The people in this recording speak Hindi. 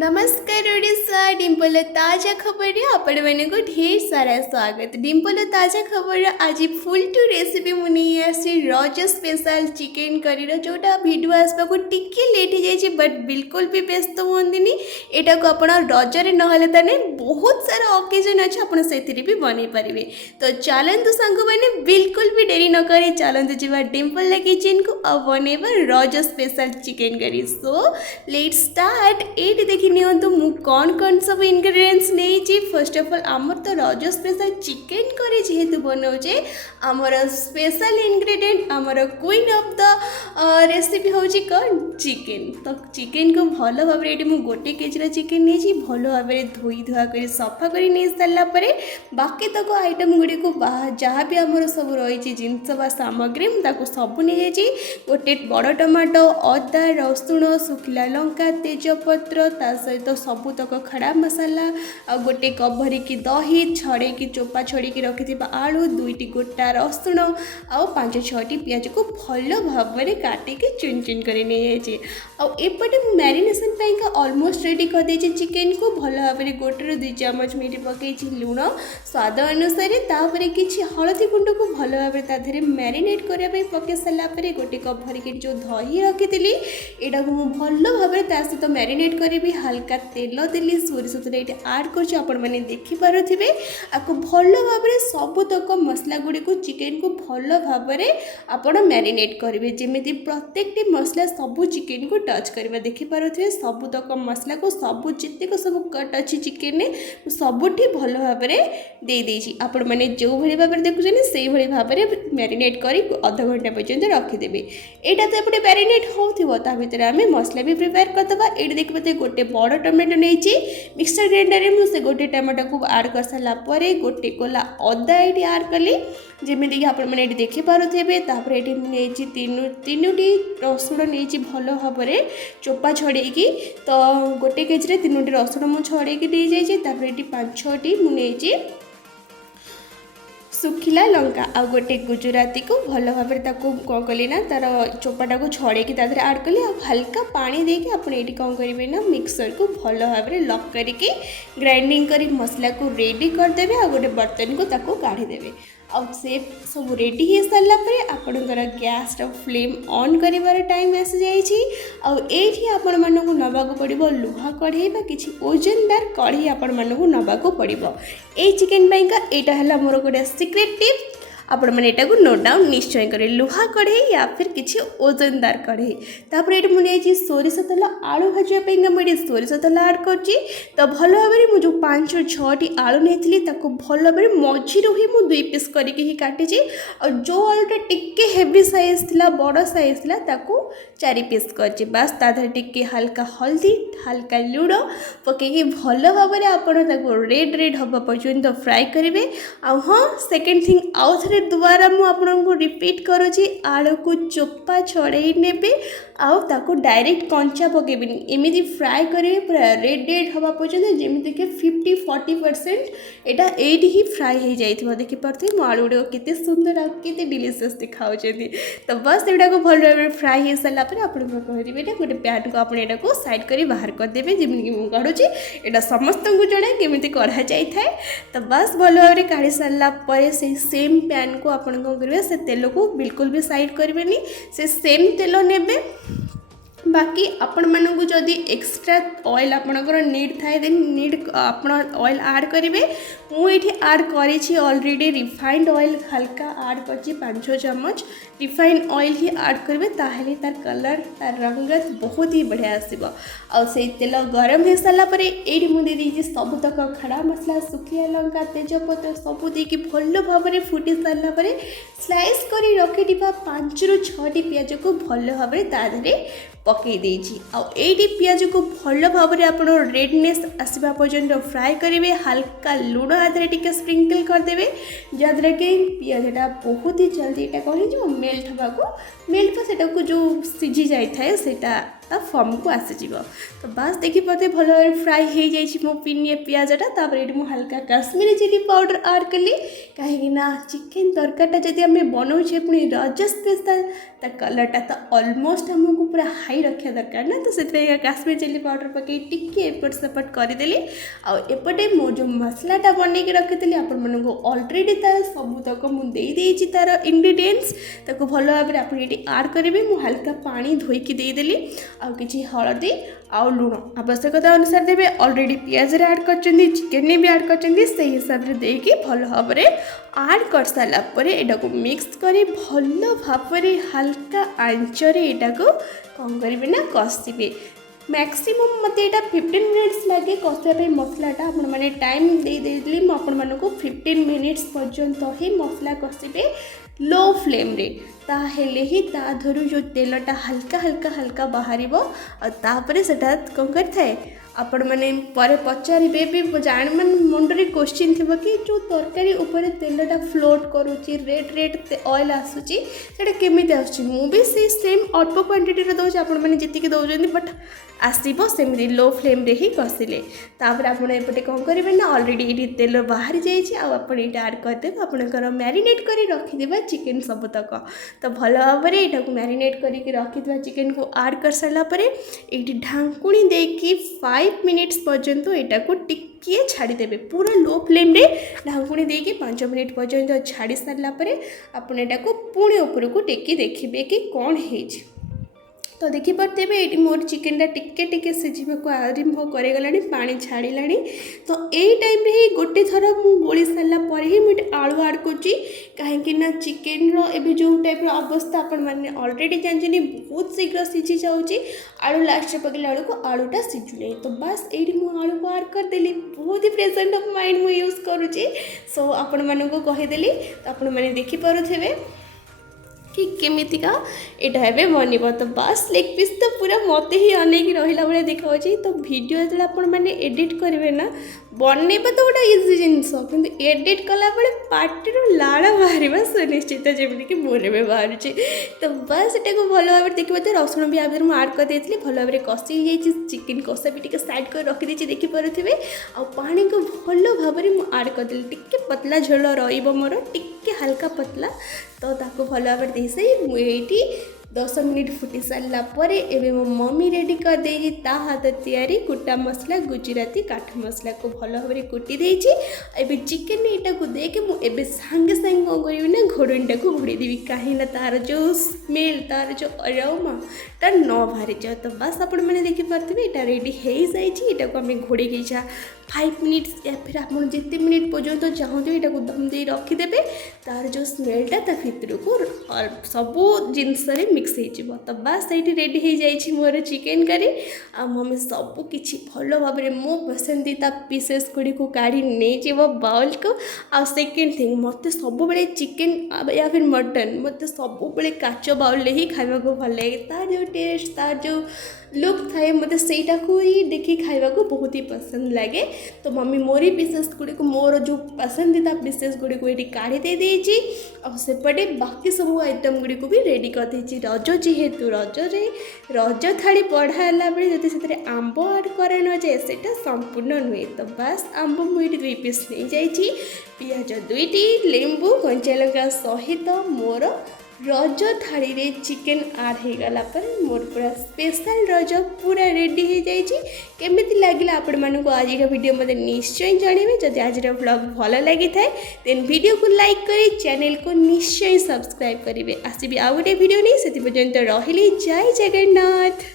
नमस्कार ओडिशा डिम्पल ताजा खबर आपण को ढेर सारा स्वागत। डिम्पल ताजा खबर आज फुल टू रेसिपी मुझे आसी रज स्पेशल चिकेन करी जोटा वीडियो आसपा को टिके लेट हो जाए बट बिल्कुल भी व्यस्त हुंतुनि। एटा को आप रजरे नहले ताने बहुत सारा ओकेजन अच्छे आप भी बन पारे। तो चलतु सांग मैंने बिल्कुल भी डेरी न करे चलतु जीवा डिम्पल किचन को आ बनवा रज स्पेशल चिकेन करी। So let start. एटी देखी नियंतु मु कौन सब इंग्रेडिएंट्स नहीं। फर्स्ट ऑफ ऑल आमर तो रज स्पेशल चिकेन करी जेहेतु बनाऊे आमर स्पेशल इंग्रेडिएंट आमर क्वीन ऑफ द रेसिपी हूँ कौन चिकेन। तो चिकेन को भल भाव में गोटे केजी चिकेन नहीं भल भाव धोई धुआ कर सफा कर नहीं सारा बाकी तक आइटम गुड़ी को जहाँ भी आमर सब रही जिनस बा सामग्री सब नहीं जाइए। गोटे बड़ टमाटो अदा रसुण शुखला लंका तेजपत्र ता सहित सबुतक खड़ा मसाला आ गोटे कप भरिकी दही छड़े की चोपा छड़ी रखि आलू दुईटी गोटा रसुण आ 5-6टी पियाज को भल भाव में काटिकी चुन चुन कर एपटे मैरिनेशन का ऑलमोस्ट रेडी कर दे चिकेन को भल भाव में गोटे 2 चम्मच मीठ पकई लुण स्वाद अनुसार तापर किसी हलदी गुंड को भल भाव में मैरिनेट करने पकई सारापर गोटे कप भरिकी जो दही रखी यहाँ को भल भाव सहित मैरिनेट करी हल्का तेल देली सोरिष तेल ये आड कर देखिपे आपको भल भाव में सबुतक मसला गुड़ी को चिकेन को भल भाव में आपण मैरिनेट करेंगे जमी प्रत्येक मसला सबू चिकेन को टच करवा देखिपे सबुतक मसला को सबू जितक सब कट अच्छी चिकेन सबुठी भल भाव में देदेजी आपण मैंने जो भाई भाव में देखुं से भाव में मैरिनेट कर अध घंटा पर्यंत रखिदेवे। यहाँ तो एपटे मैरिनेट होता भितर आम मसला भी प्रिपेयर करदे। ये देखिए गोटे बड़ टमाटो नहीं मिक्सर ग्राइंडर में मुझे गोटे टमाटो को आड कर सारापर गोटे कोला अदा ये आड कली जमीक आपने देखिपे। तापर ये नहीं तीनोटी रसुण नहीं भल भाव में चोपा छड़ेकी तो गोटे केजी 3टी रसुण मुझे छड़ेकी दे जापर ये 5-6टी मुझे शुखिला लंका आ गोटे गुजराती को भल भाव में कौन कली ना तार चोपाटा को छड़ेकी आड कली हल्का पानी देके आप कौन करेंगे ना मिक्सर को भल भाव में लक करके ग्राइंडिंग करी मसला को रेडी करदे आ गोटे बर्तन को ताको काढ़ीदेवे। अब से सब रेडी हो सारापर आपणकर गैस फ्लेम ऑन कर टाइम आसी जाइए। आपण मानक नवाक पड़ो लुहा कढ़ई किसी ओजनदार कढ़ई आपण मानक नवाक पड़ो। ये चिकेन पाइंका यहाँ है मोर गोटे सिक्रेट टिप्स आपण मैंने यहाँ को नोट डाउन निश्चय करें लुहा कढ़ई या फिर किसी ओजनदार कढ़ई। तापर ये मुझे सोरिष तेल आलू भाजवाई मुझे सोरिष तेल आड कर तो भल भाव में मुझे 5-6टी आलू नहीं भल भाव में मझी ही मुझे 2 पीस करके काटी और जो आलूटा टिके हेवी साइज थी बड़ साइज थी 4 पीस कर बास टे हल्का हल्दी हल्का लुण पकईकि भल भाव में आप रेड हवा पर्यंत फ्राए करेंगे। हाँ सेकेंड थिंग आउ थे दोबारा मुझे रिपीट करुँची आलू को चोपा छड़े ने आउ डायरेक्ट कंचा पकेबी एमती फ्राए करेंगे पूरा रेड हवा पर्यंत जमीक 50-40% यहाँ ही फ्राए हो जाए देखिपे मो आलू गुड़ा के सुंदर आते डिलीशियस देखा। तो बस यहाँ को भल भाव में फ्राए हो सारापर आप करेंगे ना गोटे पैन को आप साइड कर बाहर करदे जमीक मुझे काढ़ुची यहाँ समस्त को जना केमी कढ़ा जाए। तो बस भल भाव में काढ़ी सारापर से सेम पैन को आपण कौन करेंगे से तेल को बिल्कुल भी साइड करेंगे से सेम तेल नेबे। बाकी आपण मानू जदि एक्सट्रा ऑयल आपणकर नीड थाए देन नीड आप ऑयल आड करेंगे। मुझे आड करी ऑलरेडी रिफाइंड ऑयल हल्का आड कर 5-6 चम्मच रिफाइंड ऑयल ही आड करेंगे ताहले तार कलर तार रंगत बहुत ही बढ़िया आसो। से तेल गरम हो सारापर ये मुझे देती सबुतक खड़ा मसला शुखिला लंका तेजपत्र सबू देकी भल भाव में फुटी सारापर स्लाइस कर रखि 5-6टी पियाज को भल भाव में तादे पकई देती पियाज को भल भाव में आप रेडनेस आसवा पर्यंत फ्राए करेंगे हल्का लुण आधे टिके स्प्रिंकल करदे जहाँद्वारा कि पियाजटा बहुत ही जल्दी यहाँ कौन हो मेल्ट हाँ मेल्ट से जो सीझी जाए से पास्ता फॉर्म को आसीଯିव। तो बास देखी पाते भल भाव फ्राए हो जाइए मो पियाजटा। तापर ये मुझे हल्का काश्मीरी चिली पाउडर ऐड कली कहीं चिकेन तरकारीटा जदि आम बनाऊे पुणी रज स्पेशल ता कलरटा तो ऑलमोस्ट आमको पूरा हाई रखा दरकार ना। तो से काश्मीरी चिली पाउडर पकई टिके एपट सेपट करदेली। आउटे मोर जो मसलाटा बनई रखी आपण ऑलरेडी तार सबूतक मुझे तार इंग्रेडिएंट्स ताको भल भाव आप ऐड करेंगे। मुझे हल्का पानी धोईकी देदेली आउ किछि हलदी आउ लुण आवश्यकता अनुसार देवे। ऑलरेडी पियाज ऐड कर चिकेन भी ऐड कर हिसाब से देकी भल भाव ऐड कर सारापर यहाँ को मिक्स करी भल भाव हल्का आंचरे यहाँ को कौन करेंगे ना कषिबे। मैक्सिमम मत यहाँ 15 मिनिट्स लगे कषापी मसलाटा आपण मैंने टाइम देदेली आपको 15 मिनिट्स पर्यंत ही मसला कषिबे लो फ्लेम रे। ताहेले ही ता धरू जो तेलटा हल्का हल्का हल्का बाहर तापर से कौन कर आपण मैंने पर पचारे भी जान मन मुंडे क्वेश्चन थी कि जो तरकारी उपर तेलटा फ्लोट करुच्ची रेड रेड ऑयल आसूची सेटा केमी आसूँ से सेम अल्प क्वांटिटी दौर आपण मैंने जी दौरान बट आसो सेमती लो फ्लेम रे ही कषिले। तापर आपड़ एपटे कौन करेंगे ना ऑलरेडी ये तेल बाहर जापण ये ऐड करदे आपणकर मैरिनेट कर रखिदा चिकेन सबूतक। तो भल भाव में यहाँ को मैरिनेट करके रखिदा चिकेन को ऐड कर सारापर ये ढांकुणी देकी 5 मिनिट्स पर्यंत यहाँ को टिके छाड़देवे पूरा लो फ्लेम रे ढांकुणी देकी 5 मिनिट पर्यंत छाड़ी सारापर आप को पुणी उपरको टेकी देखिए कि कौन है। तो देखिपे ये मोर चिकेनटा टिके टिके सिझाक आरंभ करगला पानी छाड़ा। तो यही टाइम ही गोटे थर गोली सारापर ही मुझे आलू ऐड करुँची कहीं चिकेन रे जो टाइप अवस्था आपण मैंने ऑलरेडी जानते बहुत शीघ्र सिझी जाऊँगी आलू लास्ट पकड़ा आलू को आलूटा सिझुना। तो बस ये मुझे आलू को ऐड करदेली बहुत ही प्रेजेंट ऑफ माइंड मुझे यूज करुँची। सो आपण मानू कहीदेली तो आपण मैंने देखिपे कि केमितिका यहाँ एवं बनब। तो बस लेग पीस तो पूरा मत ही अनेक रहा भाई देखा। तो वीडियो जो आपने एडिट करेंगे ना बनवा तो गोटे इजी जिनस कि एडिट कला पार्टी लाड़ बाहर सुनिश्चित जमीन कि मोर में बाहर। तो बस यहाँ को भल भाव देखिए तो रसुण भी आगे मुझे ऐड करदे भल भाव कषि चिकेन कषा भी साइड कर रखी देखिपे आ पानी को भल भाव में मुझे ऐड करदेली टिके पतला झोल रोर टिके हल्का पतला। तो ताको भल भाव दे से 10 मिनिट फुटी सारापर एवं मो मम्मी रेडी कर देगी ता हाथ तैयारी कुटा मसला गुजराती काठ मसला को भल भाव में कुटी देछि। एबे चिकेन यहाँ को देके मुझे सांगे सांगे कौन करी ना घोड़नीटा को घोड़ी देवी कहीं तार जो स्मेल तार जो अरोमा ता न बाहरी जाओ। तो बस आपण मैंने देखिपे यहाँ रेडी हो जाए को आम घोड़े 5 मिनिट्स या फिर आप जिते मिनिट पर्यंत चाहते यहाँ को दम दे रखिदे तार जो स्मेलटा ता भितर को सबू जिनस मिक्स हो। तो बस ये रेडी हो जाए मोर चिकेन करी आ मम्मी सबू किसी भल भाव में मो पसंदीदा पीसेस गुड़ी को काढ़ी नहीं बाउल को। आ सेकेंड थिंग मत सब चिकेन या फिर मटन मत सब काच बाउल ही खावा को भल लगे तार जो टेस्ट तार जो लुक थाए मत सेटा को ही देखी खावा को बहुत ही पसंद लगे। तो मम्मी मोरी पीसेस गुड़ी को मोर जो पसंदीदा पीसेस गुड़ी को ये काढ़ी दे देछि और सेपटे बाकी सब आइटम गुड़ी को भी रेडी कर देछि। रज जेहेतु रजरे रज थाली पढ़ाला बेले जदि से आंब ऐड करे न जाए सेटा संपूर्ण नुहे। तो बस आंब मुझे 2 पीस नहीं जाइछि पियाज 2टी लेंबू कंचा लंका सहित मोर रज थाली रे चिकेन ऐड हो गला पर मोर पूरा स्पेशल रज पूरा रेडी हो जाइए। केमिति लागिला आपण मानू आज का वीडियो मते निश्चय जानवे। जदि आज व्लॉग भल लगी थाए देन वीडियो को लाइक करी चैनल को निश्चय सब्सक्राइब करेंगे। आसबि आ गोटे वीडियो नहीं से पर्यंत रही जय जगन्नाथ।